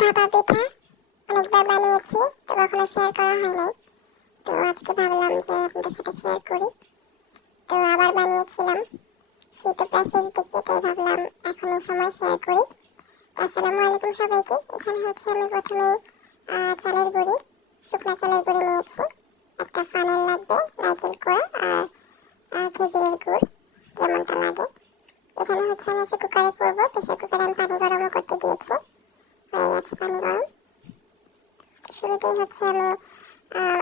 ভাপা পিঠা অনেকবার বানিয়েছি তো কখনো শেয়ার করা হয় তো আজকে ভাবলাম যে আপনাদের সাথে শেয়ার করি। তো আবার বানিয়েছিলাম। শীত প্রায় শেষ দিকে তাই ভাবলাম এখন এই সময় শেয়ার করি। আসসালামু আলাইকুম সবাইকে। এখানে হচ্ছে আমি প্রথমেই আহ, চালের গুঁড়ি শুকনো চালের গুঁড়ি নিয়েছি। একটা ফানেল লাগবে নারকেল কোড়া আর খেজুরের গুড় যেমনটা লাগে। এখানে হচ্ছে আমি আজকে কুকারে করব। প্রেশার কুকারে আমি পানি গরমও করতে দিয়েছি। হয়ে গেছে পানি গরম শুরুতেই হচ্ছে আমি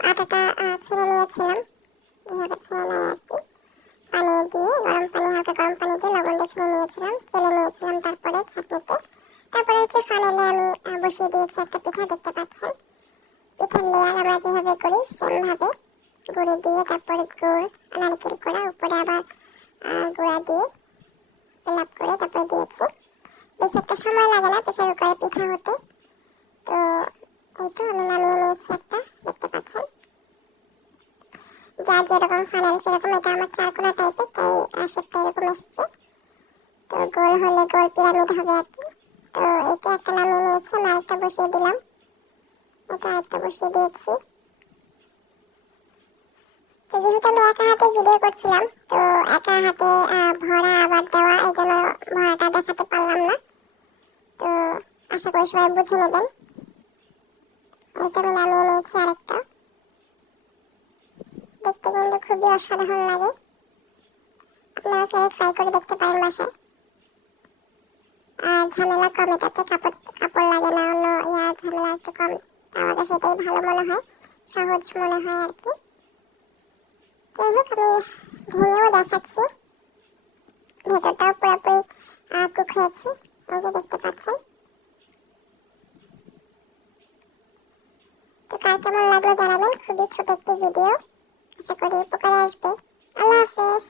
আটাটা ছেড়ে নিয়েছিলাম। যেভাবে ছেড়ে নেয় আর কি। পানি দিয়ে গরম পানি, হালকা গরম পানি দিয়ে লবণ দিয়ে ছেড়ে নিয়েছিলাম, চেলে নিয়েছিলাম তারপরে ছাঁকনিতে। তারপরে হচ্ছে ফানেলে আমি বসিয়ে দিয়েছি একটা পিঠা, দেখতে পাচ্ছেন? পিঠার লেয়ার আমরা যেভাবে করি সেমভাবে গুঁড়ি দিয়ে তারপরে গুড়, নারকেল করা উপরে আবার গুঁড়া দিয়ে ফিল করে তারপরে দিয়েছি। বেশি একটা সময় লাগে না প্রেশার কুকারে পিঠা হতে। তো এই তো আমি নামিয়ে নিয়েছি একটা, দেখতে পাচ্ছেন। যার যেরকম ফানেল, সেরকম এটা আমার চারকোনা টাইপের তাই শেপটা এরকম এসছে। তো গোল হলে গোল পিরামিড হবে আর কি। তো এই তো একটা নামিয়ে নিয়েছি, আমি আরেকটা বসিয়ে দিলাম। এটা আরেকটা বসিয়ে দিয়েছি। তো যেহেতু আমি একা হাতে ভিডিও করছিলাম, তো একা হাতে ভরা আবার দেওয়া এই জন্য ভরাটা দেখাতে পারলাম না তো আশা করি সবাই বুঝে নেবেন। এই তো আমি নামিয়ে নিয়েছি আরেকটা। দেখতে কিন্তু খুবই অসাধারণ লাগে। আপনারা সবাই ট্রাই করে দেখতে পারেন বাসায়। আর ঝামেলা কম এটাতে, কাপড় কাপড় লাগে না, অন্য ইয়া ঝামেলা একটু কম। আমার কাছে এটাই ভালো মনে হয়, সহজ মনে হয় আর কি। যাই হোক, আমি ভেঙেও দেখাচ্ছি। ভেতরটাও পুরোপুরি কুক হয়েছে, এই যে দেখতে পাচ্ছেন তো কার কেমন লাগল জানাবেন? খুবই ছোট একটি ভিডিও আশা করি উপকারে আসবে। আল্লাহ হাফেজ।